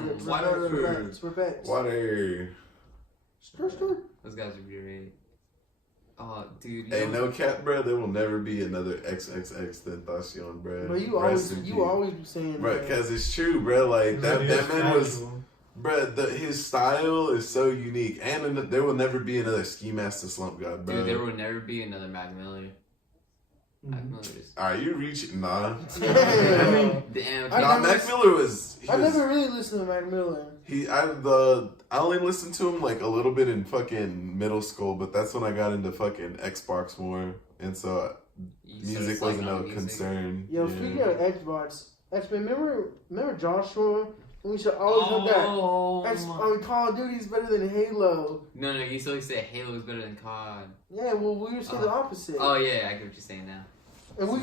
We're back. Water. Stir. Those guys are great. Oh, dude. Hey, no cap, bro. There will never be another XXX Tentacion, bro. But you Rest in always peace. be saying Bro, that. because it's true, bro. Like, that man was... Casual. Bro, his style is so unique. And there will never be another Ski Master Slump God, bro. Dude, there will never be another Mac Miller. Mac Miller is. Are you reaching? Nah. Damn. Damn. I Nah, Mac Miller was... I never really listened to Mac Miller. I only listened to him like a little bit in fucking middle school, but that's when I got into fucking Xbox more, and so music wasn't no concern. Yo, speaking of Xbox, remember Joshua? We used to always have that. Call of Duty is better than Halo. No, you used to always say Halo is better than COD. Yeah, well, we used to say the opposite. Oh yeah, I get what you're saying now. And we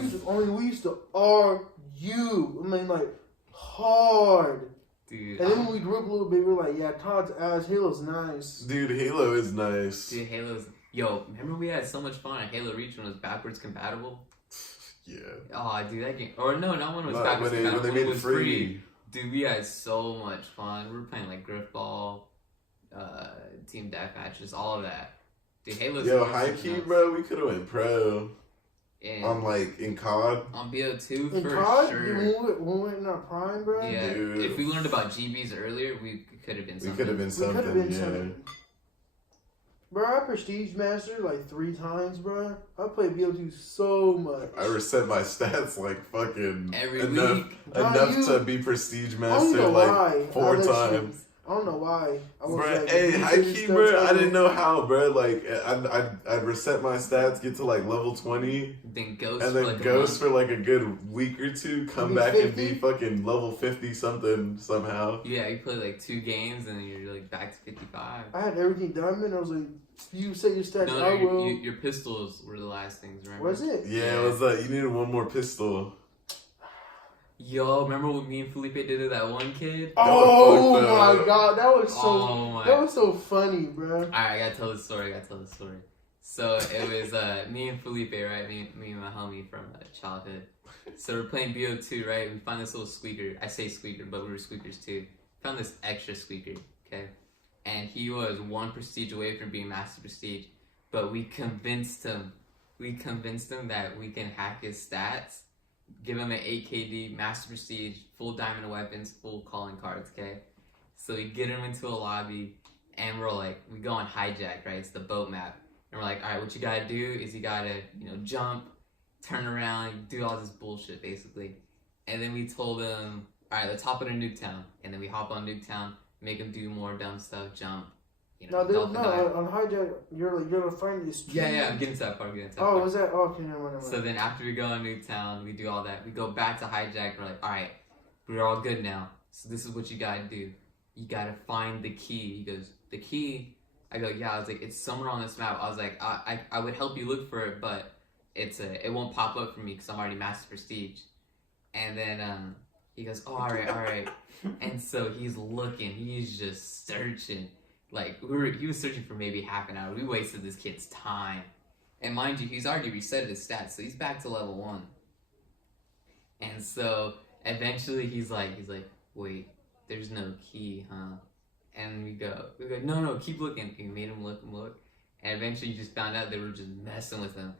used to argue. I mean, like, hard. Dude. And then when we grew up a little bit, we were like, yeah, COD's ass, Halo's nice. Dude, Halo is nice. Dude, Halo's... Yo, remember we had so much fun at Halo Reach when it was backwards compatible? Yeah. Oh, dude, that game... Or no, not when it was No, backwards when compatible, they when made it was free. Dude, we had so much fun. We were playing, like, Griffball, Team Deathmatches, all of that. Dude, Halo's... Yo, high key, bro, we could have went pro. In COD. On BO2, In for COD, sure. when we were in our prime, bro. Yeah, Dude. if we learned about GBs earlier, we could have been something. We could have been something, yeah. Bro, I Prestige Master like 3 times, bro. I played BO2 so much. I reset my stats like fucking Every enough week. to be Prestige I don't Master know like why. 4 I let you- times. I don't know why. I was Bro, like, hey, you high did key, stuff bro. I so- didn't know how, bro. Like, I'd reset my stats, get to like level 20, Then Ghost and for then like Ghost a month. for like a good week or two, come be back and 50? be fucking level 50 something somehow. Yeah, you play like 2 games and then you're like back to 55. I had everything diamond. I was like, you set your stats, No, I will. your pistols were the last things, remember? Was it? Yeah, it was like, you needed one more pistol. Yo, remember what me and Felipe did to that one kid? Oh fucked my up. god, that was so Oh my. that was so funny, bro. Alright, I gotta tell the story. So it was me and Felipe, right? Me and my homie from childhood. So we're playing BO2, right? We find this little squeaker. I say squeaker, but we were squeakers too. Found this extra squeaker, okay? And he was 1 prestige away from being master prestige. But we convinced him that we can hack his stats, give him an 8KD, master prestige, full diamond weapons, full calling cards, okay? So we get him into a lobby, and we're like, we go on hijack, right? It's the boat map. And we're like, all right, what you gotta do is you gotta, jump, turn around, do all this bullshit, basically. And then we told him, all right, let's hop into Nuketown. And then we hop on Nuketown, make him do more dumb stuff, jump, No, dolphin dive. on hijack, you're gonna find this. Yeah, I'm getting to that part, Oh, was that? Oh, okay, never mind. So then after we go on Nuketown, we do all that. We go back to hijack. We're like, all right, we're all good now. So this is what you gotta do. You gotta find the key. He goes, the key? I go, yeah. I was like, it's somewhere on this map. I was like, I would help you look for it, but it won't pop up for me because I'm already master prestige. And then he goes, oh, all right. And so he's looking. He's just searching. Like, he was searching for maybe half an hour. We wasted this kid's time. And mind you, he's already reset his stats, so he's back to level 1. And so, eventually he's like, wait, there's no key, huh? And we go, no, keep looking. We made him look. And eventually you just found out they were just messing with him.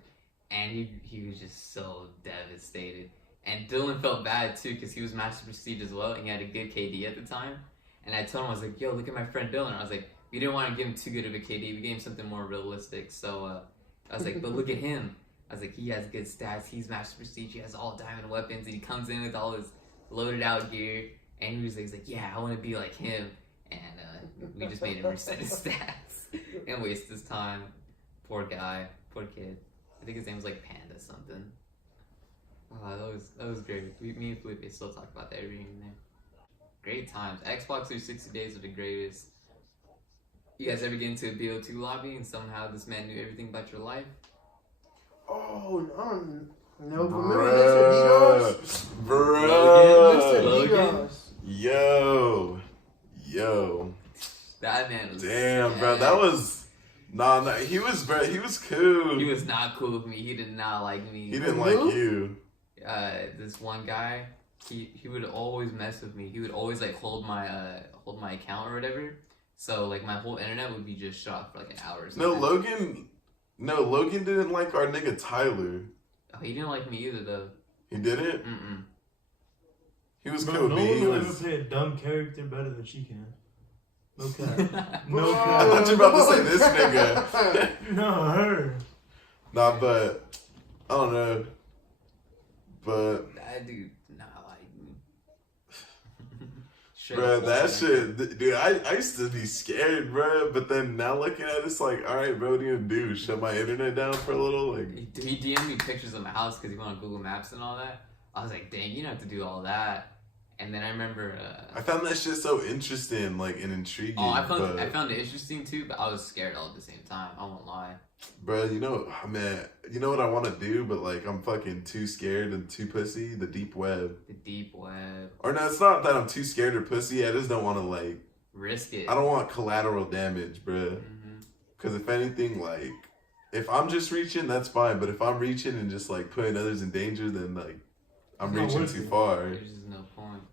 And he was just so devastated. And Dylan felt bad too, because he was master prestige as well, and he had a good KD at the time. And I told him, I was like, yo, look at my friend Dylan. I was like, we didn't want to give him too good of a KD. We gave him something more realistic. So I was like, but look at him. I was like, he has good stats. He's Master Prestige. He has all diamond weapons, and he comes in with all his loaded out gear. And he was like, yeah, I want to be like him. And we just made him reset his stats and waste his time. Poor guy, poor kid. I think his name was like Panda something. Oh, that was great. Me and Felipe still talk about that every evening. Great times. Xbox 360 days are the greatest. You guys ever get into a BO2 lobby and somehow this man knew everything about your life? Oh, no. Remember Mr. DDoS? Bruh. Logan? Yo. That man was Damn, bro. That was... Nah, he was cool. He was not cool with me. He did not like me. He didn't like you. This one guy, he would always mess with me. He would always like hold my account or whatever. So like my whole internet would be just shut off for like an hour or something. Logan didn't like our nigga Tyler. Oh, he didn't like me either though. He didn't? Mm-mm. He was Bro, cool with no me. one He will was... ever play a dumb character better than she can. No cap. I No thought you cap. were about to say this nigga. No, her. Nah, but... I don't know. But... That dude did not like me. Bro, that shit, dude, I used to be scared, bro, but then now looking at it, it's like, alright, bro, what do you do? Shut my internet down for a little? Like, He DM'd me pictures of my house because he went on Google Maps and all that. I was like, dang, you don't have to do all that. And then I remember... I found that shit so interesting, like, and intriguing. Oh, I found it interesting too, but I was scared all at the same time. I won't lie. Bro, you know what I want to do, but, like, I'm fucking too scared and too pussy? The deep web. The deep web. Or no, it's not that I'm too scared or pussy, I just don't want to, like... Risk it. I don't want collateral damage, bro. Because if anything, like, if I'm just reaching, that's fine, but if I'm reaching and just, like, putting others in danger, then, like, I'm It's not reaching worth too it. far. There's just no point.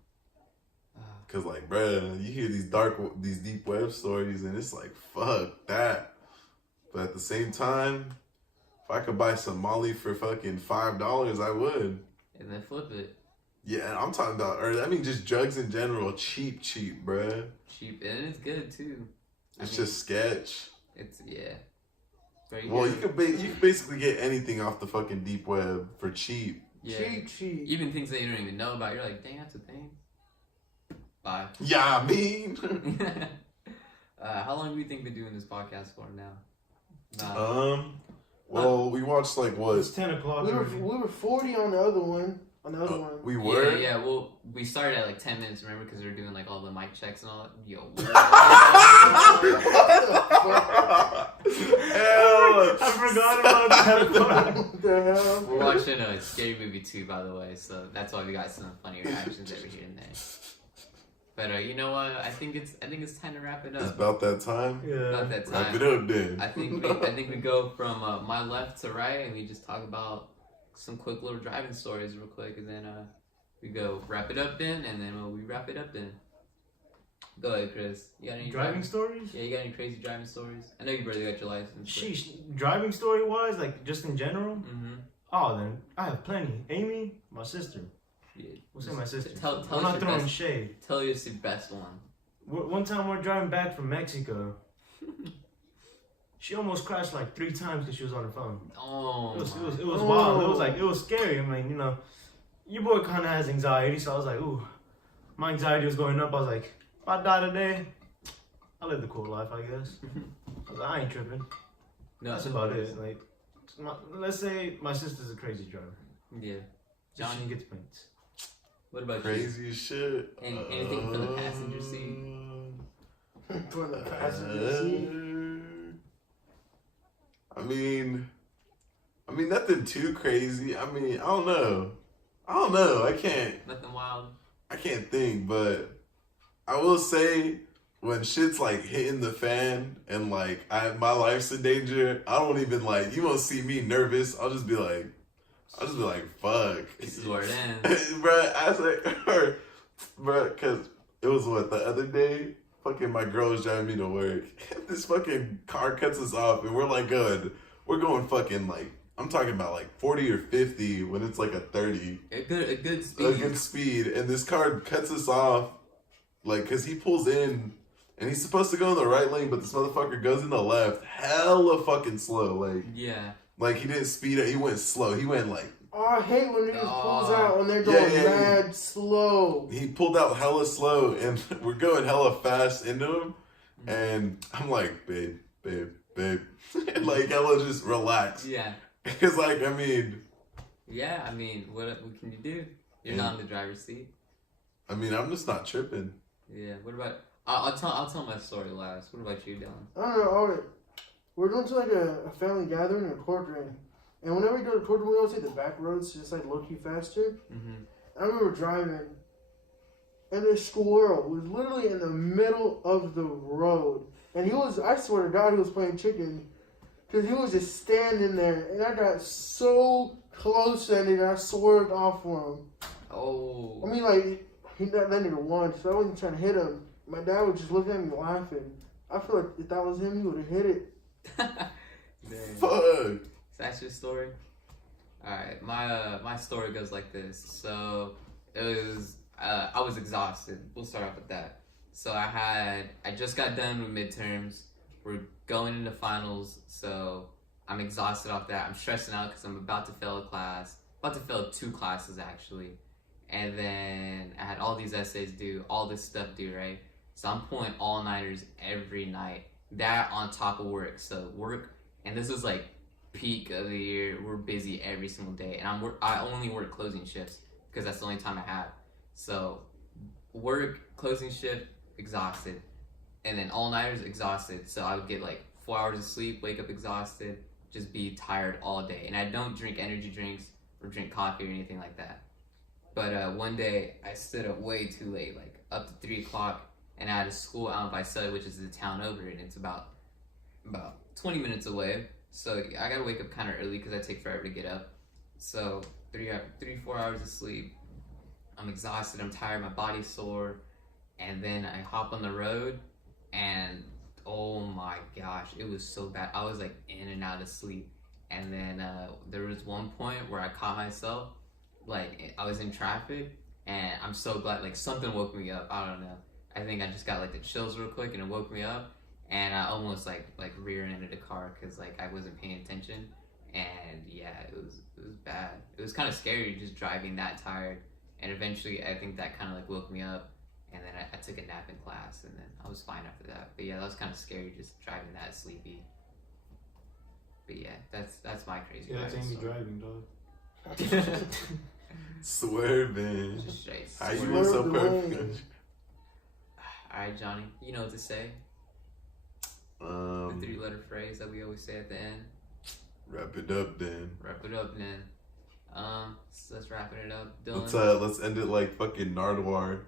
Cause like, bruh, you hear these deep web stories, and it's like, fuck that. But at the same time, if I could buy some Molly for fucking $5, I would. And then flip it. Yeah, I'm talking about, or I mean, just drugs in general, cheap, bruh. Cheap. And it's good too. It's just sketch. It's, yeah. Very Well, good. you could basically get anything off the fucking deep web for cheap. Yeah. Cheap. Even things that you don't even know about. You're like, dang, that's a thing. Bye. Yeah, I mean. How long do we think we're doing this podcast for now? Well, we watched like what? It's 10 o'clock. We already. were 40 on the other one. We were. Yeah, well, we started at like 10 minutes, remember? Because we were doing like all the mic checks and all that. Yo. I forgot about 10 o'clock. What the hell? We're watching a scary movie too, by the way, so that's why we got some funny reactions every here and there. But you know what? I think it's time to wrap it It's up. about that time. Yeah. About that Wrap time. it up then. I think we go from my left to right, and we just talk about some quick little driving stories real quick, and then we go wrap it up then, and then we wrap it up then. Go ahead, Chris. You got any Driving stories? Yeah, you got any crazy driving stories? I know you barely got your license. But... Sheesh. Driving story wise, like just in general? Mm-hmm. Oh, then I have plenty. Amy, my sister. Yeah. We'll say my sister. Tell I'm us not your throwing best. shade. Tell us your best one. One time we're driving back from Mexico. She almost crashed like 3 times because she was on her phone. Oh. It was wild. It was scary. I mean, you know, your boy kind of has anxiety, so I was like, ooh, my anxiety was going up. I was like, if I die today, I live the cool life, I guess. I was like, I ain't tripping. No, That's about it. Like, let's say my sister's a crazy driver. Yeah. Johnny Johnny, gets points. what about you? Crazy as shit. Anything for the passenger seat? For the passenger seat. I mean, nothing too crazy. I mean, I don't know. I Nothing wild. can't think, but I will say when shit's like hitting the fan and like my life's in danger, I don't even like, you won't see me nervous. I'll just be like, fuck. This is where it ends. Bruh, I was like, bruh, cause it was what, the other day? Fucking my girl was driving me to work. This fucking car cuts us off and we're going fucking like, I'm talking about like 40 or 50 when it's like a 30. A good speed. A good speed. And this car cuts us off, like, cause he pulls in and he's supposed to go in the right lane, but this motherfucker goes in the left hella fucking slow. Like, Yeah. Like, he didn't speed up. He went slow. He went, like... Oh, I hate when niggas pulls out when they're going mad slow. He pulled out hella slow, and we're going hella fast into him. And I'm like, babe. And, like, hella just relax. Yeah. Because, like, I mean... Yeah, I mean, what can you do? You're not in the driver's seat. I mean, I'm just not tripping. Yeah, what about... I'll tell my story last. What about you, Dylan? I don't know. Alright. We're going to like a family gathering in a courtroom. And whenever we go to the courtroom, we always take the back roads just like low-key faster. Mm-hmm. I remember driving, and this squirrel was literally in the middle of the road. And he was, I swear to God, he was playing chicken. Because he was just standing there. And I got so close to that nigga, I swerved off for him. Oh. I mean, like, he that nigga won, so I wasn't trying to hit him. My dad was just looking at me laughing. I feel like if that was him, he would have hit it. Dang. Fuck. That's your story? Alright, my story goes like this. So, it was, I was exhausted. We'll start off with that. So I just got done with midterms. We're going into finals, so I'm exhausted off that. I'm stressing out because I'm about to fail a class. About to fail 2 classes, actually. And then I had all these essays due, all this stuff due, right? So I'm pulling all-nighters every night. That on top of work. So work, and this was like peak of the year. We're busy every single day, and I only work closing shifts because that's the only time I have. So work, closing shift, exhausted, and then all-nighters, exhausted. So I would get like 4 hours of sleep, wake up exhausted, just be tired all day. And I don't drink energy drinks or drink coffee or anything like that. But one day I stood up way too late, like up to 3 o'clock. And I had a school out in Visalia, which is the town over, and it's about 20 minutes away. So I gotta wake up kind of early because I take forever to get up. So 4 hours of sleep. I'm exhausted. I'm tired. My body's sore. And then I hop on the road, and oh my gosh, it was so bad. I was like in and out of sleep. And then there was one point where I caught myself, like I was in traffic, and I'm so glad, like something woke me up. I don't know. I think I just got like the chills real quick, and it woke me up, and I almost like rear-ended a car because like I wasn't paying attention, and yeah, it was bad. It was kind of scary just driving that tired, and eventually I think that kind of like woke me up, and then I took a nap in class, and then I was fine after that. But yeah, that was kind of scary just driving that sleepy. But yeah, that's my crazy. Yeah, that's Amy driving, dog. Swerving. Just straight. How you swerve. look so Swerve perfect? away. Alright, Johnny, you know what to say. The 3-letter phrase that we always say at the end. Wrap it up then. Wrap it up, then. So let's wrap it up. Dylan, Let's end it like fucking Nardwar.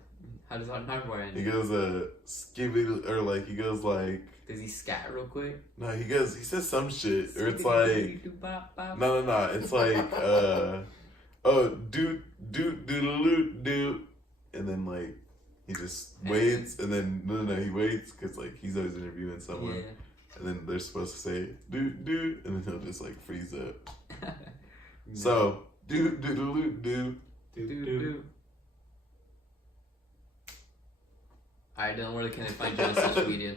how does our Nardwar end? He goes skibby, or like he goes like, Does he scat real quick? no, he says some shit, or it's like, no, it's like oh do, and then like he just waits, and then no, he waits because like he's always interviewing someone, Yeah. and then they're supposed to say do, and then he'll just like freeze up. No. So do. Do. Alright, Dylan, where can they find you on social media?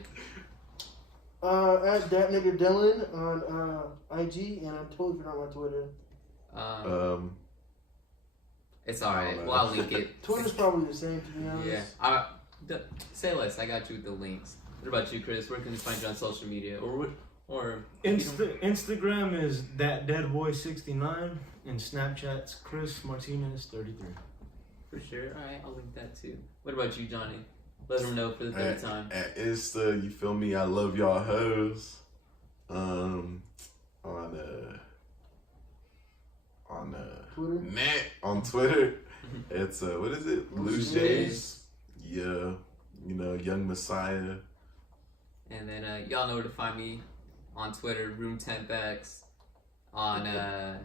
At that nigga Dylan on IG, and I totally forgot my Twitter. It's alright. Oh, Well, I'll link it. Twitter's probably the same, to be honest. Yeah. Say less. I got you with the links. What about you, Chris? Where can they find you on social media? Or Instagram is thatdeadboy69, and Snapchat's Chris Martinez33. For sure. Alright, I'll link that too. What about you, Johnny? Let them know for the third time. At Insta, you feel me? I love y'all hoes. On Twitter? on Twitter, it's what is it? Loose Jays. Yeah, you know, Young Messiah. And then y'all know where to find me on Twitter, RoomTempX. On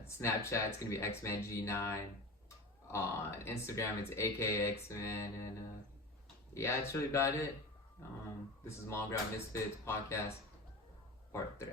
Snapchat, it's gonna be XmanG9. On Instagram, it's AKXman, and yeah, that's really about it. This is Misfits Podcast, Part 3.